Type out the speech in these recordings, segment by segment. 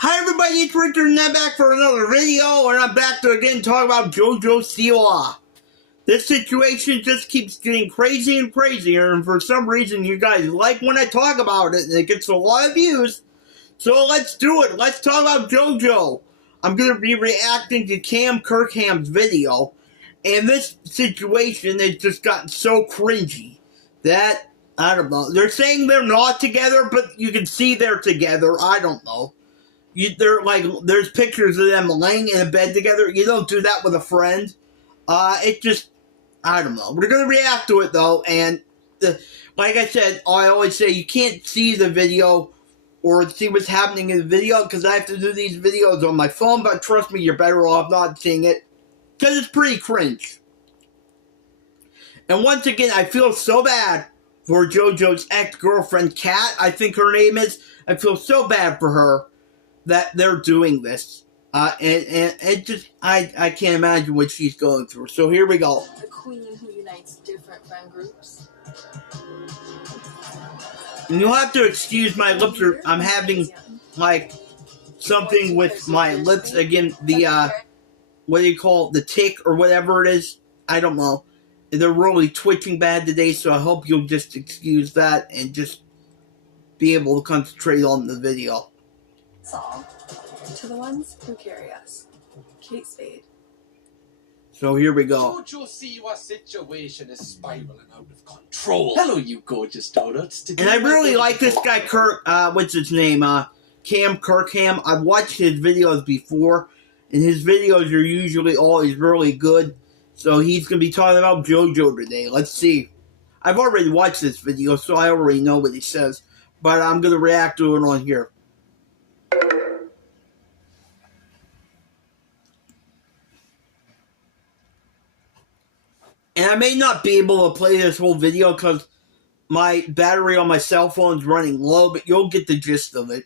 Hi everybody, it's Richard and I'm back for another video, and I'm back to again talk about JoJo Siwa. This situation just keeps getting crazy and crazier, and for some reason you guys like when I talk about it, and it gets a lot of views. So let's do it. Let's talk about JoJo. I'm going to be reacting to Cam Kirkham's video, and this situation has just gotten so cringy that, I don't know. They're saying they're not together, but you can see they're together. I don't know. There's pictures of them laying in a bed together. You don't do that with a friend. I don't know. We're going to react to it, though, and like I said, I always say you can't see the video or see what's happening in the video because I have to do these videos on my phone, but trust me, you're better off not seeing it because it's pretty cringe. And once again, I feel so bad for JoJo's ex-girlfriend, Kat, I think her name is. I feel so bad for her that they're doing this. And it just, I can't imagine what she's going through. So here we go. The queen who unites different friend groups. And you'll have to excuse my lips, I'm having, like, something with my lips. Again, the, what do you call it? The tick or whatever it is. I don't know. They're really twitching bad today, so I hope you'll just excuse that and just be able to concentrate on the video. All to the ones who carry us. Kate Spade. So here we go. JoJo Siwa situation is spiraling out of control. Hello, you gorgeous donuts. And I really like this guy, what's his name? Cam Kirkham. I've watched his videos before, and his videos are usually always really good. So he's going to be talking about JoJo today. Let's see. I've already watched this video, so I already know what he says. But I'm going to react to it on here. And I may not be able to play this whole video because my battery on my cell phone is running low, but you'll get the gist of it.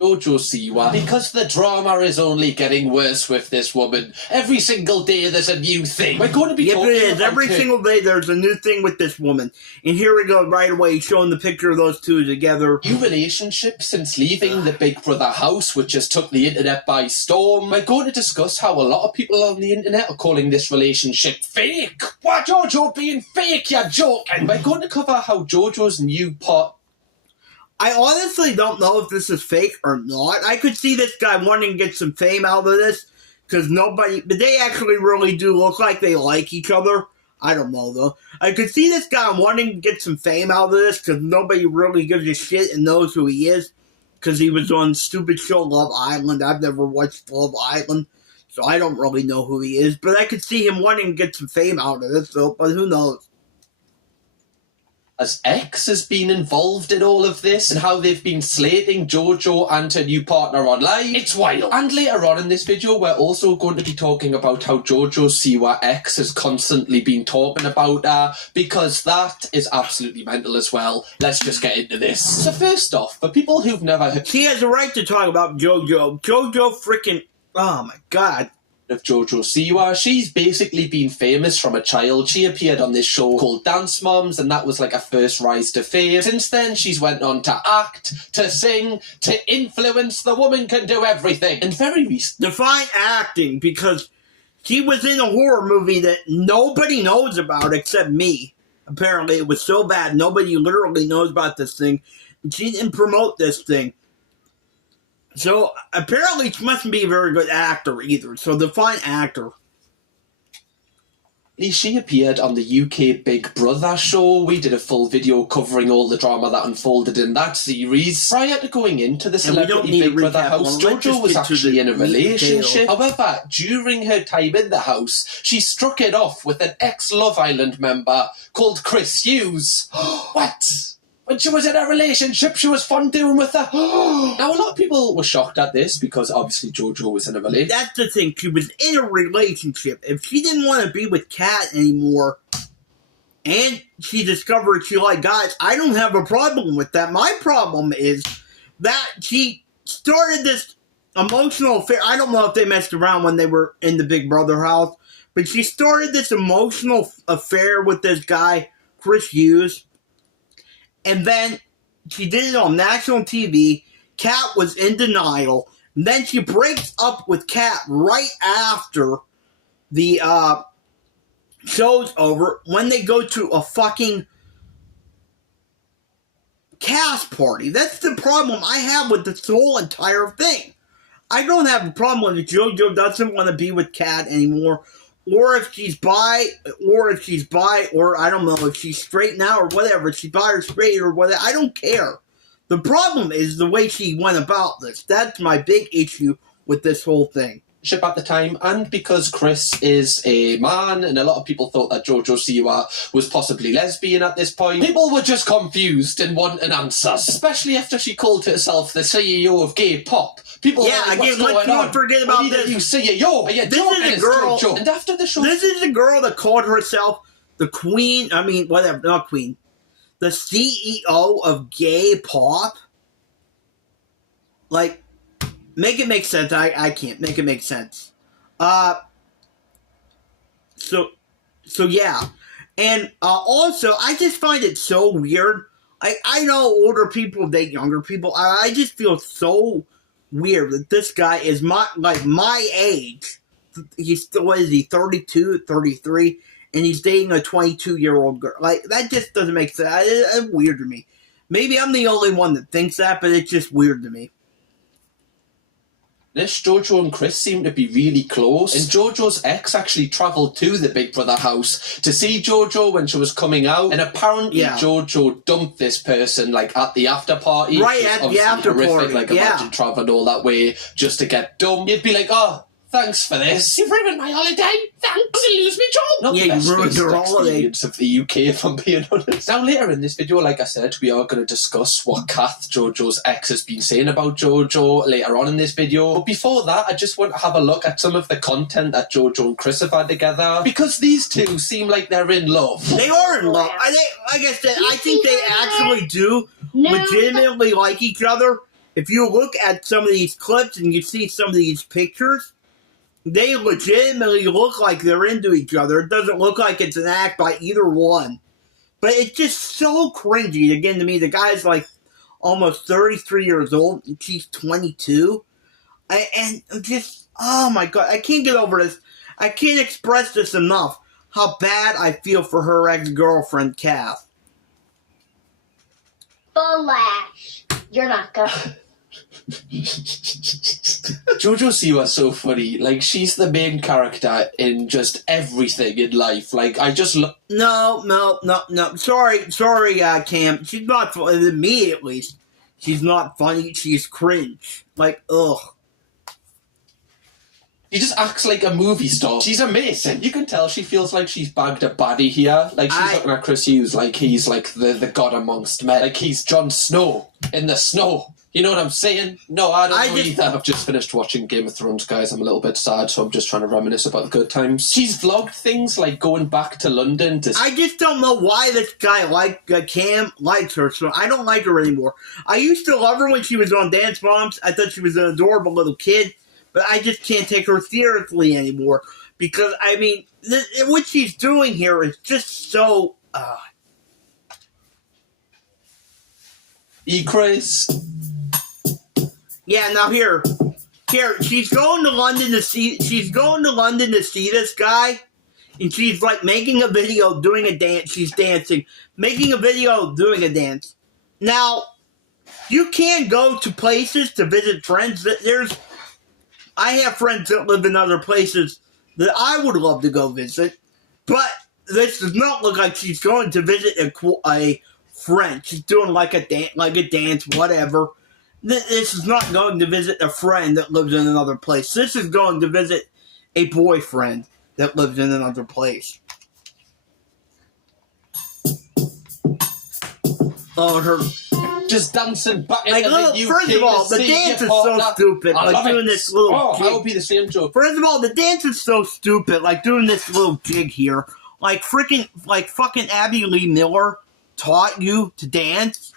JoJo Siwa, because the drama is only getting worse with this woman. Every single day there's a new thing. We're going to be talking about every single day there's a new thing with this woman. And here we go right away, showing the picture of those two together. New relationship since leaving the Big Brother house, which just took the internet by storm. We're going to discuss how a lot of people on the internet are calling this relationship fake. What, JoJo being fake? You're joking. We're going to cover how JoJo's new part. I honestly don't know if this is fake or not. I could see this guy wanting to get some fame out of this because but they actually really do look like they like each other. I don't know though. I could see this guy wanting to get some fame out of this because nobody really gives a shit and knows who he is because he was on stupid show Love Island. I've never watched Love Island, so I don't really know who he is. But I could see him wanting to get some fame out of this though, but who knows. As X has been involved in all of this and how they've been slating JoJo and her new partner online. It's wild. And later on in this video, we're also going to be talking about how JoJo Siwa X has constantly been talking about her because that is absolutely mental as well. Let's just get into this. So first off, for people who've never heard... She has a right to talk about JoJo. JoJo freaking... Oh my god. Of JoJo Siwa. She's basically been famous from a child. She appeared on this show called Dance Moms, and that was like her first rise to fame. Since then, she's went on to act, to sing, to influence. The woman can do everything. And very recently... Define acting, because she was in a horror movie that nobody knows about except me. Apparently, it was so bad, nobody literally knows about this thing. She didn't promote this thing. So, apparently she mustn't be a very good actor either. So, define actor. She appeared on the UK Big Brother show. We did a full video covering all the drama that unfolded in that series. Prior to going into the Celebrity Big Brother house, JoJo was actually in a relationship. However, during her time in the house, she struck it off with an ex-Love Island member called Chris Hughes. What? When she was in a relationship, she was fun doing with her. Now, a lot of people were shocked at this because obviously JoJo was in a relationship. That's the thing. She was in a relationship. If she didn't want to be with Kat anymore, and she discovered she liked guys, I don't have a problem with that. My problem is that she started this emotional affair. I don't know if they messed around when they were in the Big Brother house, but she started this emotional affair with this guy, Chris Hughes. And then she did it on national TV. Kat was in denial. And then she breaks up with Kat right after the show's over when they go to a fucking cast party. That's the problem I have with this whole entire thing. I don't have a problem with JoJo doesn't want to be with Kat anymore, or if she's bi, or I don't know if she's straight now or whatever. If she's bi or straight or whatever. I don't care. The problem is the way she went about this. That's my big issue with this whole thing. At the time, and because Chris is a man, and a lot of people thought that JoJo Siwa was possibly lesbian at this point, people were just confused and wanting answers, especially after she called herself the CEO of gay pop. People were like, what's going on? Forget about this. You CEO, are you this is a girl. JoJo? And after the show, this is a girl that called herself the queen. I mean, whatever, not queen, the CEO of gay pop. Like. Make it make sense. I can't make it make sense. So yeah. And also, I just find it so weird. I know older people date younger people. I just feel so weird that this guy is my age. He's still, what is he, 32, 33? And he's dating a 22-year-old girl. Like, that just doesn't make sense. It's weird to me. Maybe I'm the only one that thinks that, but it's just weird to me. This JoJo and Chris seem to be really close, and JoJo's ex actually travelled to the Big Brother house to see JoJo when she was coming out, and apparently JoJo dumped this person like at the after party. Right, at the after party. Like, imagine travelling all that way just to get dumped. You'd be like, oh, thanks for this. You've ruined my holiday. Thanks. You lose me job. Not the best ruined your holiday. Experience of the UK, if I'm being honest. Now, later in this video, like I said, we are going to discuss what Kath, JoJo's ex, has been saying about JoJo later on in this video. But before that, I just want to have a look at some of the content that JoJo and Chris have had together, because these two seem like they're in love. They are in love. Like I said, I think they actually do legitimately like each other. If you look at some of these clips and you see some of these pictures, they legitimately look like they're into each other. It doesn't look like it's an act by either one. But it's just so cringy, again, to me. The guy's like almost 33 years old, and she's 22. And just, oh my God, I can't get over this. I can't express this enough, how bad I feel for her ex-girlfriend, Kath. Flash. You're not gonna... JoJo Siwa's so funny. Like, she's the main character in just everything in life. Like, I just No. Sorry, Cam. She's not funny. Me, at least. She's not funny. She's cringe. Like, ugh. She just acts like a movie star. She's amazing. You can tell she feels like she's bagged a baddie here. Like, she's looking at Chris Hughes like he's like the god amongst men. Like, he's Jon Snow in the snow. You know what I'm saying? No, I don't know either. I've just finished watching Game of Thrones, guys. I'm a little bit sad, so I'm just trying to reminisce about the good times. She's vlogged things like going back to London to... I just don't know why this guy, Cam, likes her, so I don't like her anymore. I used to love her when she was on Dance Moms. I thought she was an adorable little kid, but I just can't take her seriously anymore. Because, I mean, what she's doing here is just so... Chris... Yeah, now here, she's going to London to see this guy, and she's like making a video doing a dance. She's dancing, making a video doing a dance. Now, you can go to places to visit friends. I have friends that live in other places that I would love to go visit, but this does not look like she's going to visit a friend. She's doing like a dance, whatever. This is not going to visit a friend that lives in another place. This is going to visit a boyfriend that lives in another place. Oh, her just dancing back into the UK. First of all, the dance is so stupid. Like doing this little jig. I would be the same joke. First of all, the dance is so stupid. Like doing this little jig here. Like fucking Abby Lee Miller taught you to dance.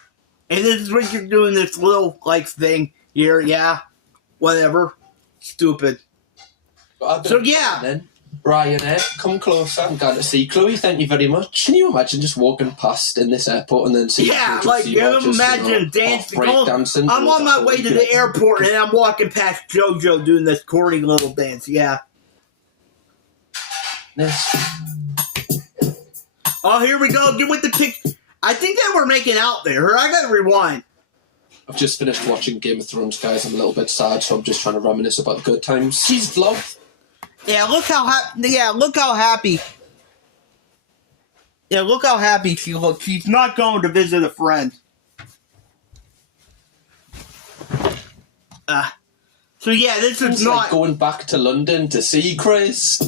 And this is what you're doing, this little, thing here, yeah, whatever, stupid. So, yeah, Ryanair, come closer. I'm glad to see Chloe. Thank you very much. Can you imagine just walking past in this airport and then seeing JoJo like Siwa just, imagine dancing. Dancing. I'm on my way to the airport and I'm walking past JoJo doing this corny little dance. Yeah. Yes. Oh, here we go. Get with the pic. I think they were making out there. I gotta rewind. I've just finished watching Game of Thrones, guys. I'm a little bit sad, so I'm just trying to reminisce about the good times. She's vlogged. Yeah, look how happy. Yeah, look how happy. Yeah, look how happy she looks. She's not going to visit a friend. So yeah, this is not like going back to London to see Chris.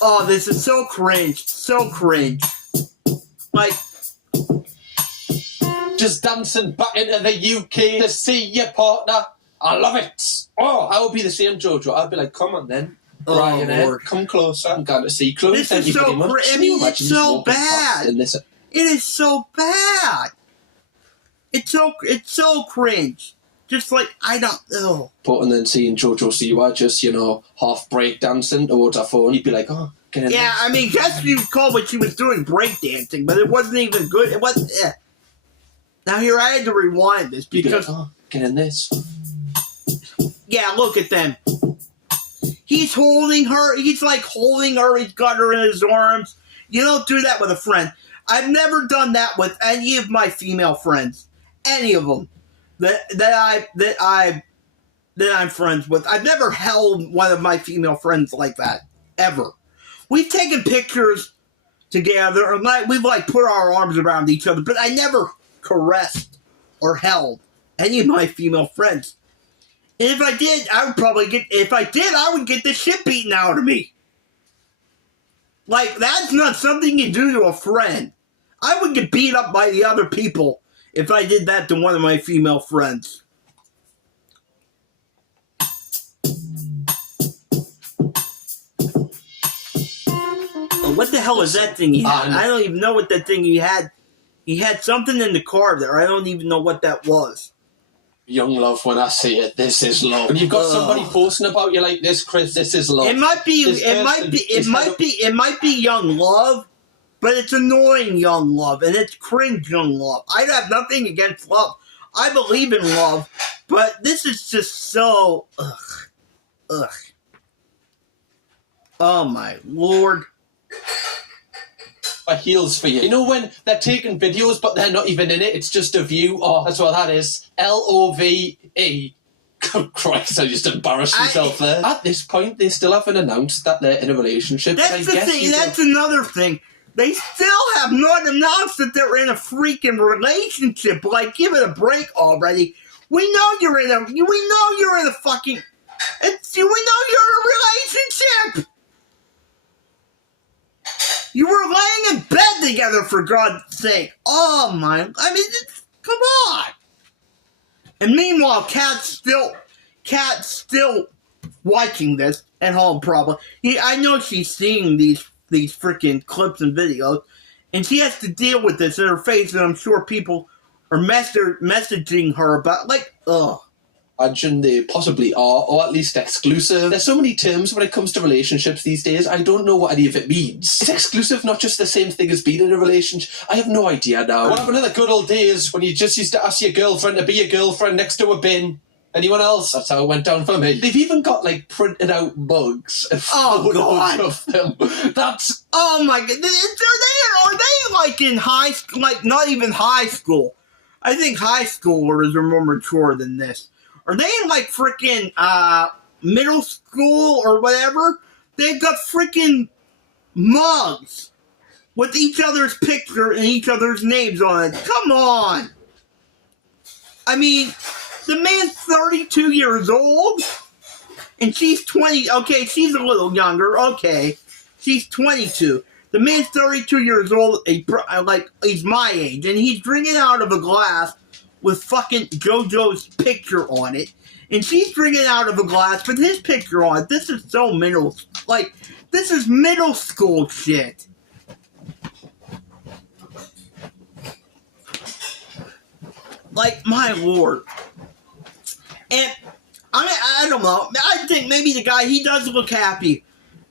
Oh, this is so cringe. So cringe. Like, just dancing back into the UK to see your partner. I love it. Oh, I would be the same, JoJo. I'd be like, come on then. Ryanair, come closer. I'm glad to see Chloe. This Thank is you so very much. I mean, it's so bad. It is so bad. It's so cringe. Just like, I don't know. And then seeing JoJo Siwa just, you know, half break dancing towards her phone, you'd be like, oh, get in yeah, there. I mean, guess you call what she was doing break dancing, but it wasn't even good. It wasn't. Now here, I had to rewind this because like, oh, get in this. Yeah, look at them. He's holding her. He's like holding her. He's got her in his arms. You don't do that with a friend. I've never done that with any of my female friends. Any of them that I'm friends with. I've never held one of my female friends like that ever. We've taken pictures together, and we've put our arms around each other, but I never caressed or held any of my female friends. And if I did, I would probably get. If I did, I would get the shit beaten out of me. Like, that's not something you do to a friend. I would get beat up by the other people if I did that to one of my female friends. Oh, what the hell is that thing he had? I don't even know what that thing he had. He had something in the car there. I don't even know what that was. Young love, when I see it, this is love. When you've got somebody posting about you like this, Chris, this is love. It might be young love, but it's annoying young love, and it's cringe young love. I have nothing against love. I believe in love, but this is just so ugh. Oh my Lord. Heels for you. You know when they're taking videos but they're not even in it, it's just a view? Oh, that's what that is. LOVE. Christ, I just embarrassed myself there. At this point, they still haven't announced that they're in a relationship. That's the thing, that's another thing. They still have not announced that they're in a freaking relationship. Like, give it a break already. We know you're in a fucking... we know you're in a relationship! You were laying in bed together, for God's sake. Oh my, I mean, come on. And meanwhile, Kat's still watching this at home, probably. I know she's seeing these freaking clips and videos, and she has to deal with this in her face, and I'm sure people are messaging her about, like, ugh. Imagine they possibly are, or at least exclusive. There's so many terms when it comes to relationships these days, I don't know what any of it means. Is exclusive not just the same thing as being in a relationship? I have no idea now. What happened to the good old days when you just used to ask your girlfriend to be your girlfriend next to a bin? Anyone else? That's how it went down for me. They've even got, printed out mugs and photos of them. That's... Oh my God. Are they in high school? Not even high school. I think high schoolers are more mature than this. Are they in freaking middle school or whatever? They've got freaking mugs with each other's picture and each other's names on it. Come on. I mean, the man's 32 years old and she's 20. Okay, she's a little younger. Okay, she's 22. The man's 32 years old. He's my age, and he's drinking out of a glass with fucking JoJo's picture on it. And she's drinking out of a glass with his picture on it. This is so this is middle school shit. My Lord. And I don't know. I think maybe the guy, he does look happy.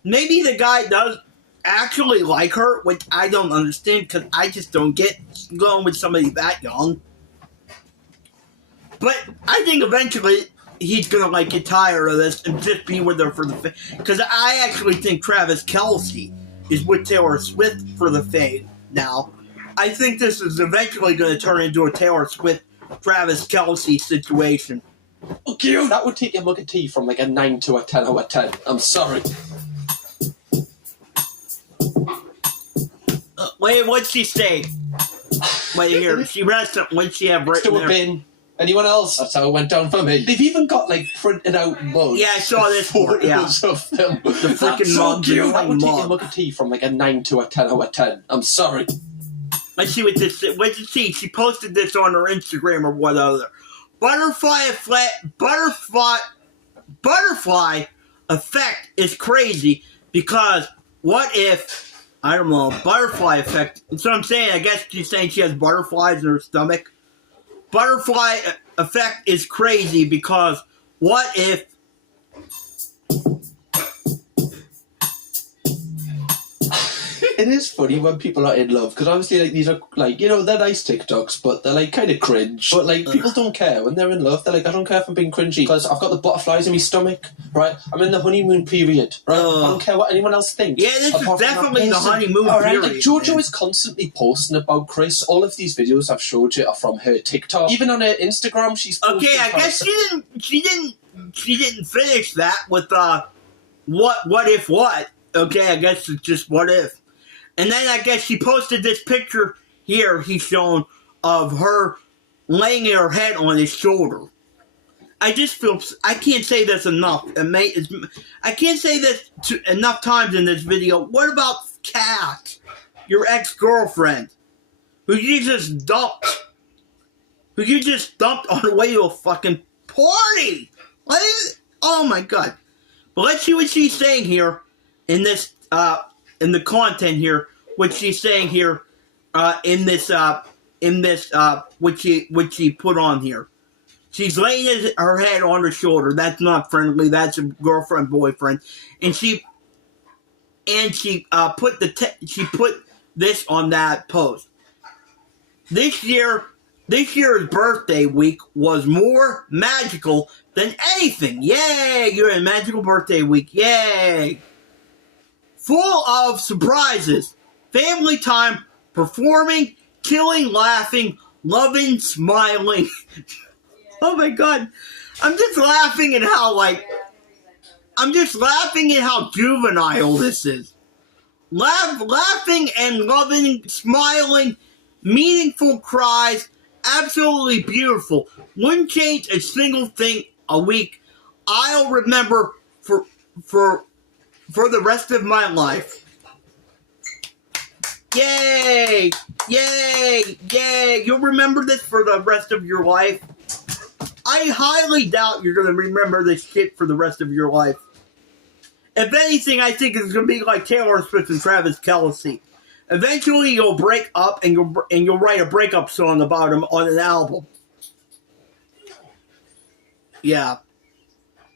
Maybe the guy does actually like her, which I don't understand because I just don't get going with somebody that young. But I think eventually he's going to like get tired of this and just be with her for the fame. Because I actually think Travis Kelce is with Taylor Swift for the fame now. I think this is eventually going to turn into a Taylor Swift Travis Kelce situation. Okay, that would take your mug of tea from like a 9 to a 10 out of 10. I'm sorry. Wait, what'd she say? Wait, here, she read something. What'd she have written there? Bin. Anyone else? That's how it went down for me. They've even got like printed out mugs. Yeah, I saw this photos of them. The freaking mug. Cute. That would take your mug of tea from like a 9 to a 10 out of 10. I'm sorry. Let's see what this. What did she? She posted this on her Instagram or whatever. Butterfly effect is crazy because what if, I don't know, butterfly effect. That's what I'm saying. I guess she's saying she has butterflies in her stomach. Butterfly effect is crazy because what if it is funny when people are in love because obviously like these are like, you know, they're nice TikToks but they're like kind of cringe, but like people don't care when they're in love. They're like, I don't care if I'm being cringy because I've got the butterflies in my stomach, right? I'm in the honeymoon period, right? I don't care what anyone else thinks. Yeah, this is definitely the honeymoon period. Like JoJo is constantly posting about Chris. All of these videos I've showed you are from her TikTok. Even on her Instagram she's posting. Okay, I guess she didn't finish that with what if what. Okay, I guess it's just what if. And then I guess she posted this picture here he's shown of her laying her head on his shoulder. I just feel, I can't say this enough. I can't say this enough times in this video. What about Kat, your ex-girlfriend, who you just dumped on the way to a fucking party? Oh my god. But let's see what she's saying here in this, in the content here, what she's saying here, what she put on here. She's laying her head on her shoulder. That's not friendly. That's a girlfriend, boyfriend, and she put this on that post. This year's birthday week was more magical than anything. Yay! You're in magical birthday week. Yay! Full of surprises, family time, performing, killing, laughing, loving, smiling. Oh my god. I'm just laughing at how juvenile this is. Laughing and loving, smiling, meaningful cries, absolutely beautiful. Wouldn't change a single thing a week. I'll remember for the rest of my life. Yay! Yay! Yay! You'll remember this for the rest of your life. I highly doubt you're going to remember this shit for the rest of your life. If anything, I think it's going to be like Taylor Swift and Travis Kelce. Eventually, you'll break up and you'll write a breakup song about him on an album. Yeah.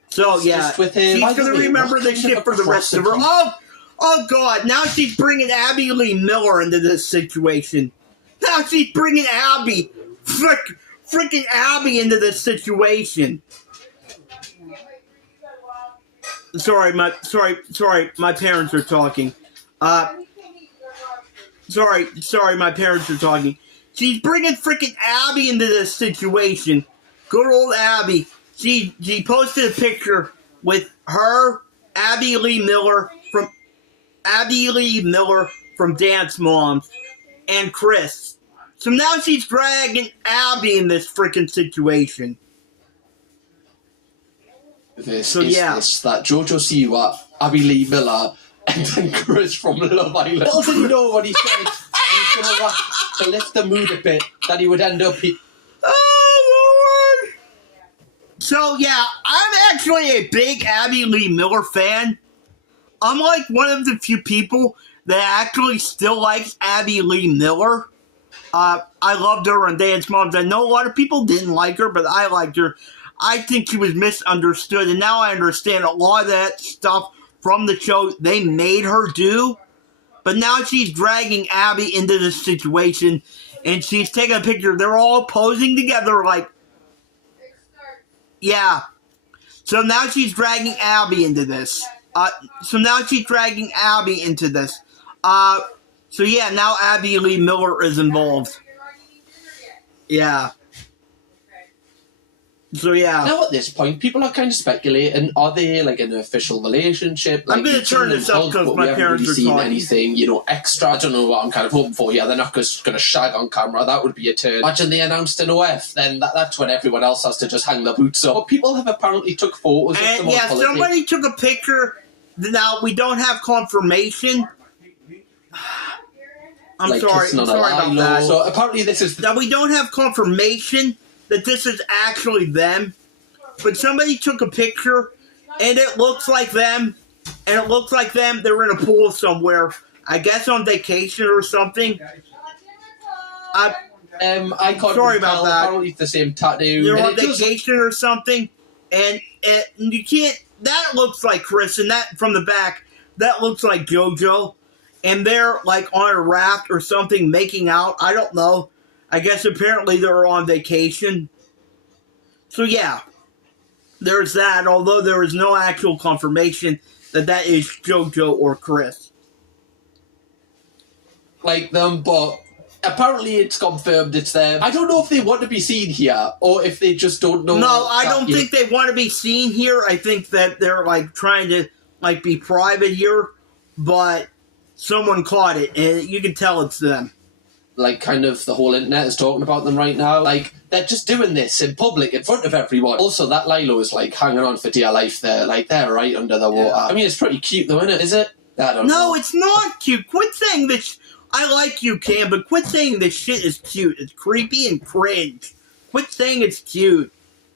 So yeah, she's going to remember this shit for the rest of her. Oh god! Now she's bringing Abby Lee Miller into this situation. Now she's bringing Abby, freaking Abby into this situation. Sorry, my parents are talking. Sorry, my parents are talking. She's bringing freaking Abby into this situation. Good old Abby. She posted a picture with her, Abby Lee Miller from Dance Moms, and Chris. So now she's dragging Abby in this freaking situation. This that JoJo Siwa, Abby Lee Miller, and then Chris from Love Island. Little did you know what he said. He was going to rap to lift the mood a bit, that he would end up... Oh, Lord! So, yeah, I'm actually a big Abby Lee Miller fan. I'm like one of the few people that actually still likes Abby Lee Miller. I loved her on Dance Moms. I know a lot of people didn't like her, but I liked her. I think she was misunderstood, and now I understand a lot of that stuff from the show they made her do. But now she's dragging Abby into this situation, and she's taking a picture. They're all posing together like, yeah. So now she's dragging Abby into this. So yeah, now Abby Lee Miller is involved. Yeah. So yeah. Now at this point, people are kind of speculating: are they like in an official relationship? Like, I'm going to turn this up because my parents are talking. Anything, extra. I don't know what I'm kind of hoping for. Yeah, they're not just going to shag on camera. That would be a turn. Imagine they announced an OF, then that's when everyone else has to just hang their boots up. But people have apparently took photos of them. Yeah, somebody took a picture. Now we don't have confirmation. I'm sorry about that. So apparently this is... Now we don't have confirmation that this is actually them, but somebody took a picture, and it looks like them, they're in a pool somewhere, I guess on vacation or something. I can't sorry about that. Apparently it's the same tattoo. They're on vacation or something, and you can't... That looks like Chris, and that from the back, that looks like JoJo, and they're like on a raft or something making out. I don't know. I guess apparently they're on vacation. So yeah, there's that, although there is no actual confirmation that is JoJo or Chris. Like them, but apparently it's confirmed it's them. I don't know if they want to be seen here, or if they just don't know. No, I don't think they want to be seen here. I think that they're like trying to like be private here, but someone caught it, and you can tell it's them. Like, kind of the whole internet is talking about them right now. Like, they're just doing this in public, in front of everyone. Also, that Lilo is, like, hanging on for dear life there. Like, they're right under the water. Yeah. I mean, it's pretty cute, though, isn't it? Is it? I don't know. No, it's not cute. Quit saying this. I like you, Cam, but quit saying this shit is cute. It's creepy and cringe. Quit saying it's cute.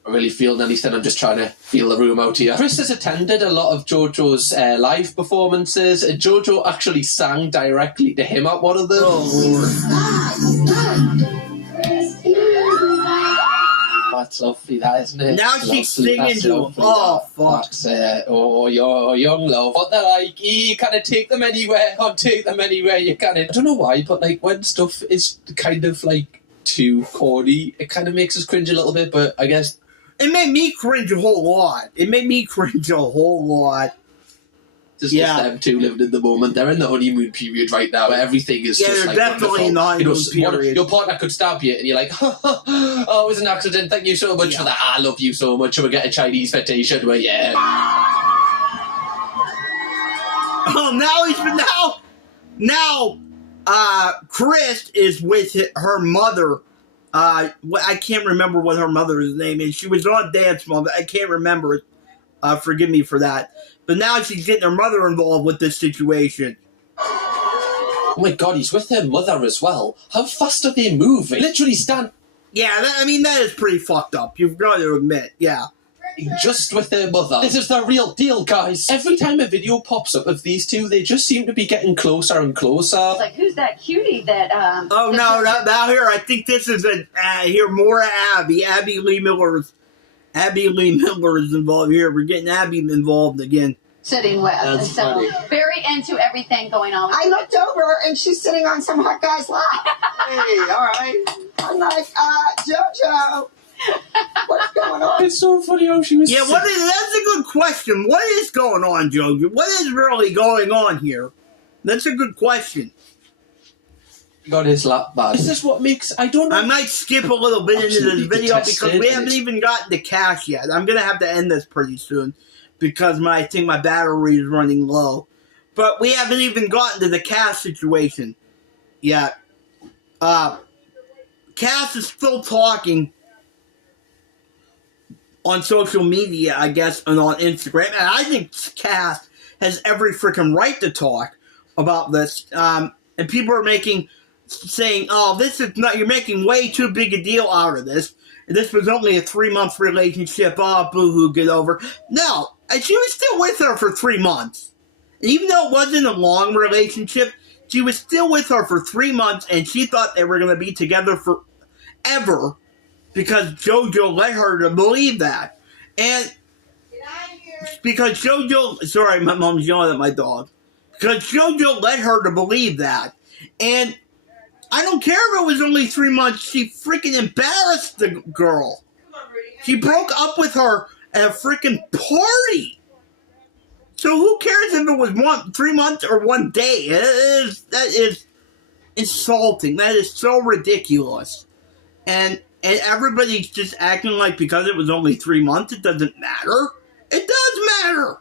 I'm really feeling anything. I'm just trying to feel the room out here. Chris has attended a lot of JoJo's live performances, and JoJo actually sang directly to him at one of them. That's lovely, that, isn't it? Now she's singing to him. Oh, fuck. That's it. Oh, your young love. But they're like, you can't take them anywhere. I'll take them anywhere. You can't. I don't know why, but like when stuff is kind of like too corny, it kind of makes us cringe a little bit, but I guess... It made me cringe a whole lot. Just them two living in the moment. They're in the honeymoon period right now. Everything is just like definitely in the honeymoon period. Your partner could stab you, and you're like, oh, it was an accident. Thank you so much for that. I love you so much. We'll get a Chinese invitation. Well, yeah. Oh, now, Chris is with her mother. I can't remember what her mother's name is. She was on Dance Mom. I can't remember it. Forgive me for that. But now she's getting her mother involved with this situation. Oh my god, he's with her mother as well. How fast are they moving? Literally stand... Yeah, that is pretty fucked up. You've got to admit, yeah. Just with their mother. This is the real deal, guys. Every time a video pops up of these two, they just seem to be getting closer and closer. It's like, who's that cutie that, Oh, no, now here, I think this is more Abby. Abby Lee Miller is involved here. We're getting Abby involved again. Sitting with. That's and so funny. Very into everything going on. I looked over and she's sitting on some hot guy's lap. Hey, all right. I'm like, JoJo, what's going on? It's so funny how she was... Yeah, that's a good question. What is going on, JoJo? What is really going on here? That's a good question. Got his lap back. This is what makes... I don't know... I might skip a little bit into this video because we haven't even gotten to cash yet. I'm going to have to end this pretty soon because I think my battery is running low. But we haven't even gotten to the Cass situation yet. Cass is still talking on social media, I guess, and on Instagram. And I think Cass has every freaking right to talk about this. And people are saying, oh, this is not, you're making way too big a deal out of this. And this was only a 3-month relationship. Oh, boo-hoo, get over. No, and she was still with her for 3 months. And even though it wasn't a long relationship, she was still with her for 3 months, and she thought they were going to be together forever because JoJo led her to believe that. And because JoJo, sorry, my mom's yelling at my dog. Because JoJo led her to believe that. And I don't care if it was only 3 months, she freaking embarrassed the girl. She broke up with her at a freaking party. So who cares if it was 3 months or 1 day? That is insulting. That is so ridiculous. And everybody's just acting like because it was only 3 months, it doesn't matter. It does matter.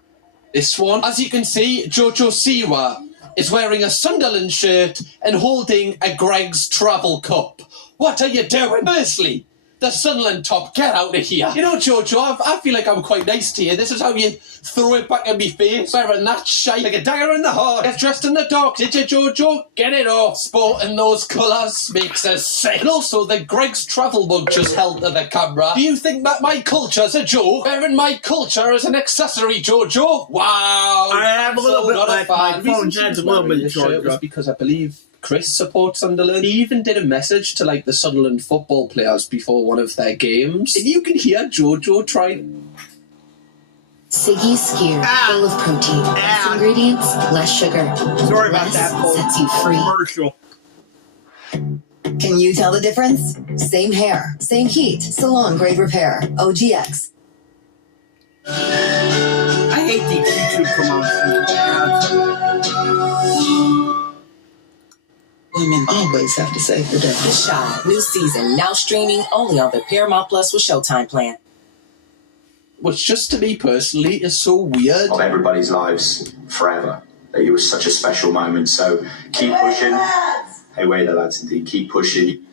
This one, as you can see, JoJo Siwa is wearing a Sunderland shirt and holding a Greg's Travel Cup. What are you doing? Firstly, the Sunderland top, get out of here. You know, JoJo, I feel like I'm quite nice to you. This is how you throw it back in me face, wearing that shite like a dagger in the heart. Get dressed in the dark, did you, JoJo? Get it off. Sporting those colours makes us sick. And also, the Greg's Travel mug just held to the camera. Do you think that my culture's a joke? Wearing my culture as an accessory, JoJo? Wow. I have a little bit left. My phone has a little bit short. Was because I believe Chris supports Sunderland. He even did a message to like the Sunderland football players before one of their games. And you can hear JoJo try. Siggy skyr, full of protein, less ingredients, less sugar. Sorry about that. Sets you free. Commercial. Can you tell the difference? Same hair, same heat, salon grade repair, OGX. I hate these YouTube promotions. Women always have to save the day. The Shy, new season, now streaming only on the Paramount Plus with Showtime plan. Which just to me personally is so weird. Of everybody's lives forever. That it was such a special moment. So keep pushing. Hey, wait the lads indeed. Keep pushing.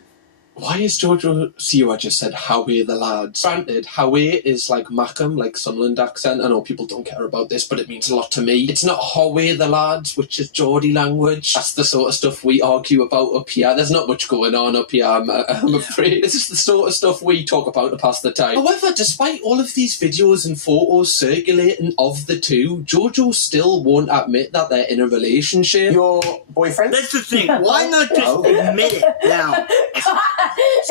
Why is JoJo Siwa just said Howie the lads? Granted, Howie is like Mackham, like Sunderland accent. I know people don't care about this, but it means a lot to me. It's not Howie the lads, which is Geordie language. That's the sort of stuff we argue about up here. There's not much going on up here, I'm afraid. This is the sort of stuff we talk about to pass the time. However, despite all of these videos and photos circulating of the two, JoJo still won't admit that they're in a relationship. Your boyfriend? That's the thing. Why not just admit it now?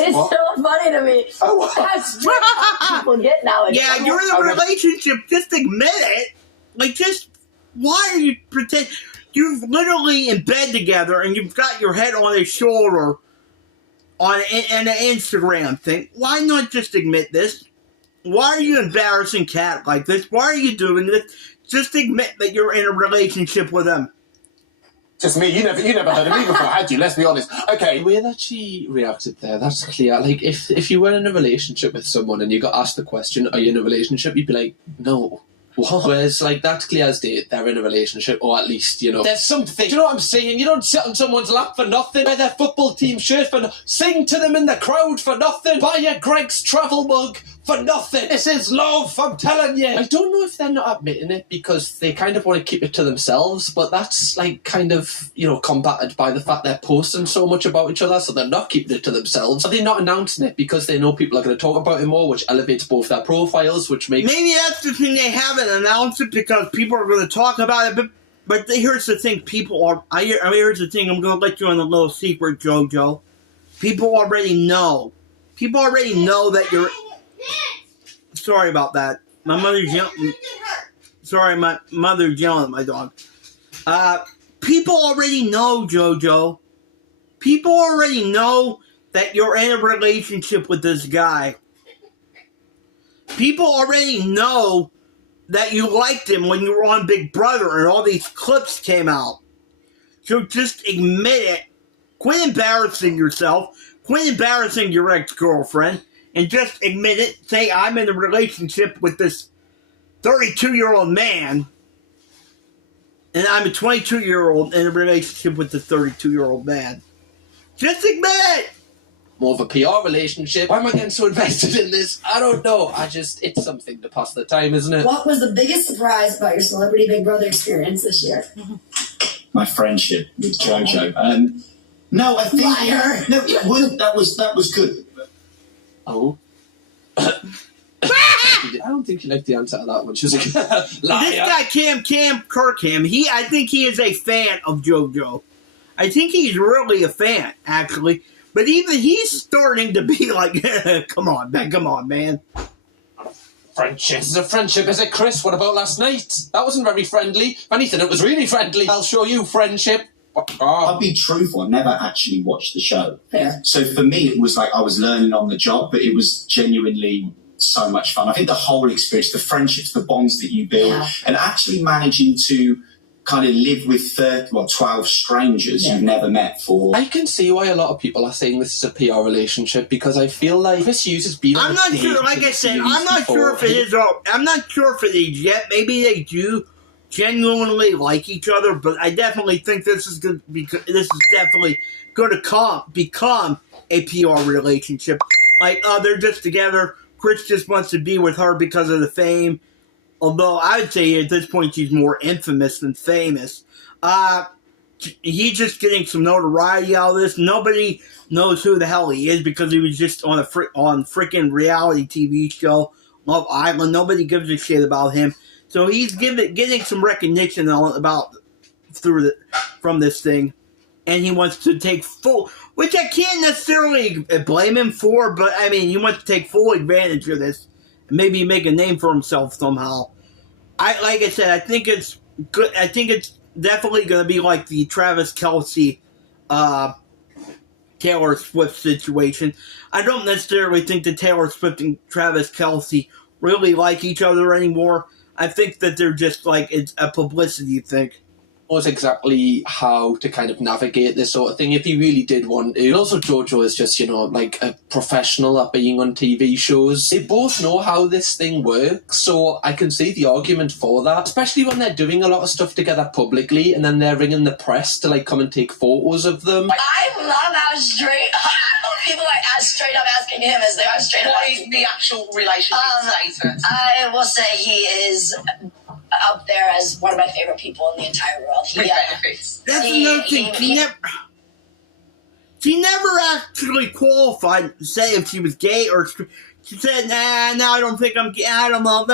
It's so funny to me. Oh, How strict people get nowadays. Yeah, you're in a relationship. Just admit it. Like, just why are you pretend? You're literally in bed together, and you've got your head on his shoulder on an Instagram thing. Why not just admit this? Why are you embarrassing Kat like this? Why are you doing this? Just admit that you're in a relationship with him. Just me. You never heard of me before, had you? Let's be honest. Okay. The way that she reacted there, that's clear. Like, if you were in a relationship with someone and you got asked the question, are you in a relationship? You'd be like, no. What? Whereas, like, that's clear as day, they're in a relationship, or at least, you know, there's something. Do you know what I'm saying? You don't sit on someone's lap for nothing, wear their football team shirt for sing to them in the crowd for nothing, buy a Greg's Travel mug for nothing. This is love, I'm telling you. I don't know if they're not admitting it because they kind of want to keep it to themselves, but that's, like, kind of, you know, combated by the fact they're posting so much about each other, so they're not keeping it to themselves. Are they not announcing it because they know people are going to talk about it more, which elevates both their profiles, which makes... Maybe that's the thing, they haven't announced it because people are going to talk about it, but here's the thing, here's the thing, I'm going to let you on a little secret, JoJo. People already know. People already know that you're... Sorry about that. My mother's yelling. Sorry, my mother's yelling at my dog. People already know, JoJo. People already know that you're in a relationship with this guy. People already know that you liked him when you were on Big Brother and all these clips came out. So just admit it. Quit embarrassing yourself. Quit embarrassing your ex-girlfriend. And just admit it. Say, I'm in a relationship with this 32-year-old man. And I'm a 22-year-old in a relationship with the 32-year-old man. Just admit it. More of a PR relationship. Why am I getting so invested in this? I don't know. It's something to pass the time, isn't it? What was the biggest surprise about your Celebrity Big Brother experience this year? My friendship with JoJo. No, I think... Liar! No, that was good. Oh. I don't think you like the answer to that one. She was like, liar. This guy, Cam Kirkham, I think he is a fan of JoJo. I think he's really a fan, actually. But even he's starting to be like, come on, man. Friendship is a friendship, is it, Chris? What about last night? That wasn't very friendly. If anything, it was really friendly. I'll show you friendship. I'll be truthful, I've never actually watched the show. Fair. So for me, it was like I was learning on the job, but it was genuinely so much fun. I think the whole experience, the friendships, the bonds that you build, and actually managing to kind of live with 12 strangers you've never met for. I can see why a lot of people are saying this is a PR relationship, because I feel like Chris Hughes has been. I'm not sure. Like I said, I'm not sure if it is. I'm not sure if it is yet. Maybe they do genuinely like each other, but I definitely think this is going to be. This is definitely going to become a PR relationship. Like, they're just together. Chris just wants to be with her because of the fame. Although I would say at this point she's more infamous than famous. He's just getting some notoriety out of this. Nobody knows who the hell he is because he was just on freaking reality TV show Love Island. Nobody gives a shit about him. So he's getting some recognition from this thing, and he wants to take full, which I can't necessarily blame him for, but I mean, he wants to take full advantage of this and maybe make a name for himself somehow. Like I said, I think it's good. I think it's definitely going to be like the Travis Kelce, Taylor Swift situation. I don't necessarily think that Taylor Swift and Travis Kelce really like each other anymore. I think that they're just like, it's a publicity thing. Knows exactly how to kind of navigate this sort of thing if he really did want to. Also, JoJo is just, like a professional at being on TV shows. They both know how this thing works, so I can see the argument for that, especially when they're doing a lot of stuff together publicly and then they're ringing the press to like come and take photos of them. I love how straight people are as straight up asking him as they are straight up. What is the actual relationship status? I will say he is up there as one of my favorite people in the entire world. Benefits. That's another thing. She never actually qualified to say if she was gay or she said, no, I don't think I'm gay. I don't know.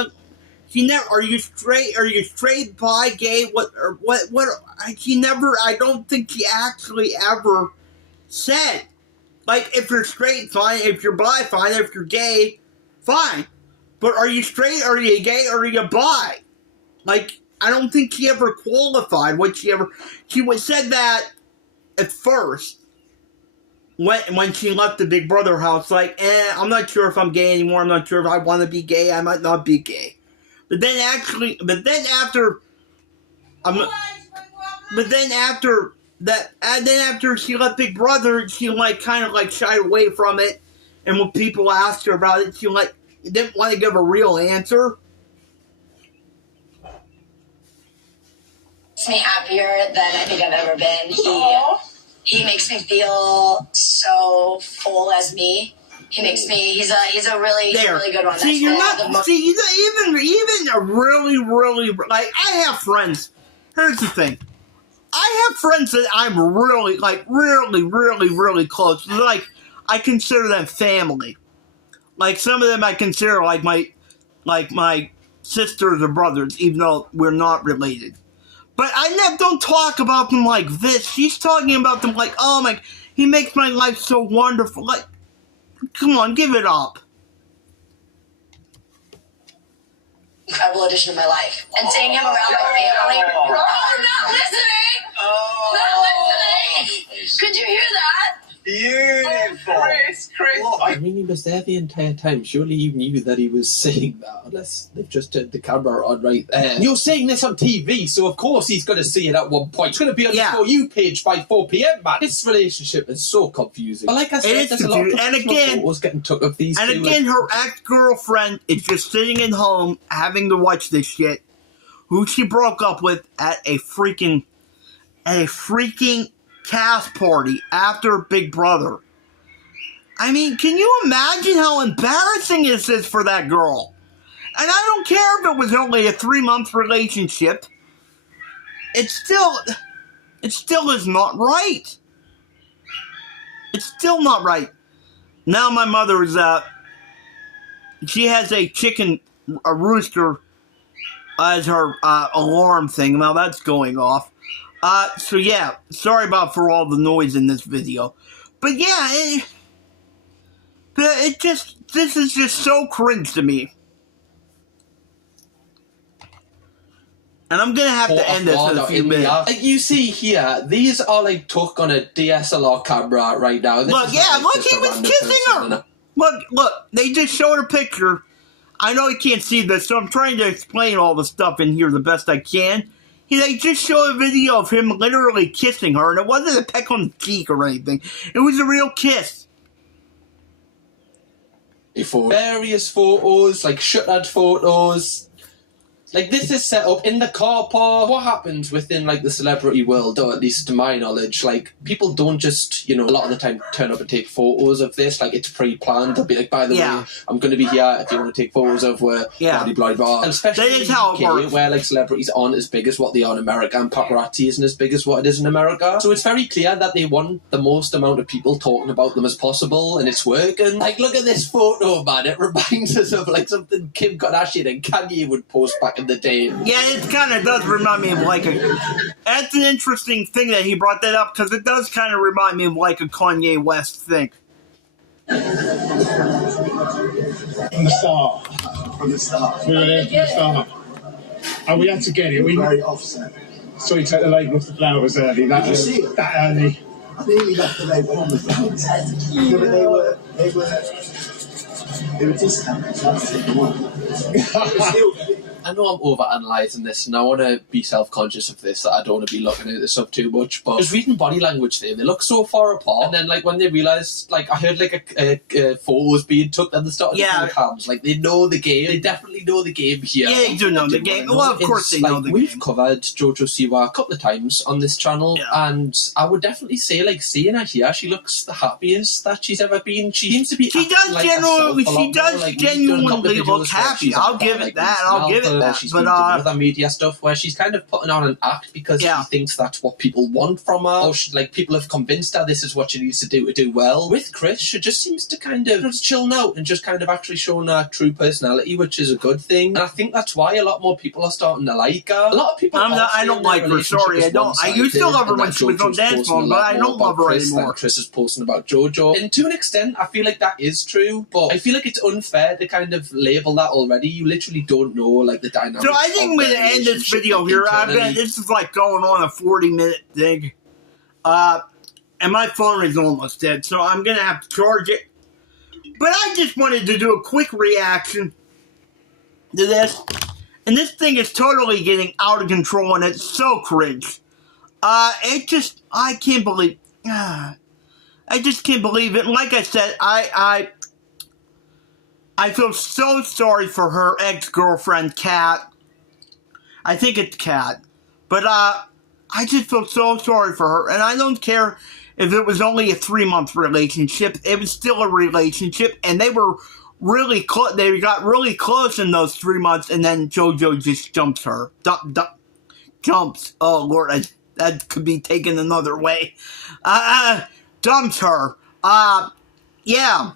She never. Are you straight? Are you straight, bi, gay? What? She never. I don't think she actually ever said. Like, if you're straight, fine. If you're bi, fine. If you're gay, fine. But are you straight? Are you gay? Or are you bi? Like, I don't think she ever qualified what she said that at first when she left the Big Brother house, like, I'm not sure if I'm gay anymore. I'm not sure if I want to be gay. I might not be gay. But then after she left Big Brother, she kind of shied away from it. And when people asked her about it, she didn't want to give a real answer. Makes me happier than I think I've ever been. He makes me feel so full as me. He's a really good one. See, even a really, like, I have friends. Here's the thing. I have friends that I'm really, really close. Like, I consider them family. Like, some of them I consider like my sisters or brothers, even though we're not related. But I don't talk about them like this. She's talking about them like, oh my, he makes my life so wonderful. Like, come on, give it up. Incredible addition to my life. And seeing him around my family. Oh, not listening! Not listening! Could you hear that? Beautiful. Chris. I mean, he was there the entire time. Surely you knew that he was saying that, unless they've just turned the camera on right there. You're saying this on TV, so of course he's going to see it at one point. It's going to be on the For You page by 4 p.m, man. This relationship is so confusing. But like I said, there's a lot of photos getting took of these two. And again, her ex-girlfriend is just sitting at home having to watch this shit, who she broke up with at a freaking cast party after Big Brother. I mean, can you imagine how embarrassing this is for that girl? And I don't care if it was only a 3-month relationship. It still is not right. It's still not right. Now my mother is she has a rooster as her alarm thing. Now that's going off. So yeah, sorry for all the noise in this video. But yeah, this is just so cringe to me. And I'm gonna have to end this in a few minutes. Like you see here, these are like took on a DSLR camera right now. Look, yeah, look, he was kissing her. Look, they just showed a picture. I know you can't see this, so I'm trying to explain all the stuff in here the best I can. They just showed a video of him literally kissing her, and it wasn't a peck on the cheek or anything. It was a real kiss. For various photos, like shuttered photos. Like, this is set up in the car park. What happens within, like, the celebrity world, or at least to my knowledge, like, people don't just, you know, a lot of the time turn up and take photos of this. Like, it's pre-planned. They'll be like, by the way, I'm going to be here if you want to take photos of where blah, blah, blah. And especially in the UK, where, like, celebrities aren't as big as what they are in America, and paparazzi isn't as big as what it is in America. So it's very clear that they want the most amount of people talking about them as possible, and it's working. Like, look at this photo, man. It reminds us of, like, something Kim Kardashian and Kanye would post back in the day. Yeah, it kind of does remind me of like a... That's an interesting thing that he brought that up, because it does kind of remind me of like a Kanye West thing. From the start. From the start. We were there from the start. And we had to get it. We very offset. So he took the label off the flowers early. That Did you see it? That early. I nearly left the label on the flowers. Yeah, but they were discounted. So that's the one. I know I'm over-analysing this, and I want to be self-conscious of this, that I don't want to be looking at this stuff too much, but just reading body language there, they look so far apart, and then, like, when they realise, like, I heard, like, a photos being took, and they started taking the cams, like, they know the game, they definitely know the game here. Yeah, they do know the game. Well, of course they know the game. We've covered JoJo Siwa a couple of times on this channel, and I would definitely say, like, seeing her here, she looks the happiest that she's ever been. She seems to be She does genuinely look happy. I'll give it that. I'll give it that. She's been doing other media stuff where she's kind of putting on an act because she thinks that's what people want from her, or she, like, people have convinced her this is what she needs to do well. With Chris, she just seems to kind of just chilling out and just kind of actually showing her true personality, which is a good thing. And I think that's why a lot more people are starting to like her. A lot of people I don't like her, sorry, I don't. I used to love her when she was on Dance Floor, but I don't love her anymore. Chris is posting about JoJo. And to an extent, I feel like that is true, but I feel like it's unfair to kind of label that already. You literally don't know, like, the dynamics. So I think we're going to end this video here. This is like going on a 40-minute thing. And my phone is almost dead, so I'm going to have to charge it. But I just wanted to do a quick reaction to this. And this thing is totally getting out of control, and it's so cringe. I can't believe... I just can't believe it. Like I said, I feel so sorry for her ex-girlfriend, Kat. I think it's Kat. But, I just feel so sorry for her. And I don't care if it was only a 3-month relationship. It was still a relationship. And they were really close. They got really close in those 3 months. And then JoJo just jumps her. Jumps. Oh, Lord. That could be taken another way. Dumps her. Yeah.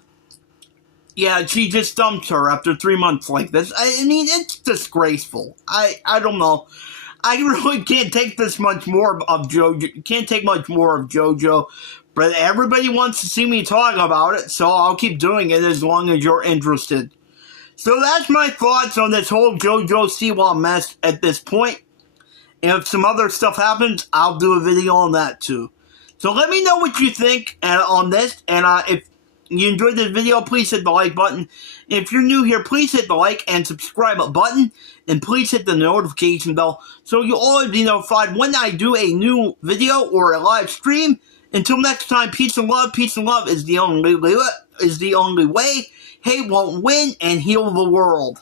Yeah, she just dumped her after 3 months like this. I mean, it's disgraceful. I don't know. I really can't take this much more of JoJo. Can't take much more of JoJo. But everybody wants to see me talk about it, so I'll keep doing it as long as you're interested. So that's my thoughts on this whole JoJo Siwa mess at this point. And if some other stuff happens, I'll do a video on that too. So let me know what you think on this. And if you enjoyed this video, please hit the like button. If you're new here, please hit the like and subscribe button. And please hit the notification bell so you'll always be notified when I do a new video or a live stream. Until next time, peace and love. Peace and love is the only way. Hate won't win and heal the world.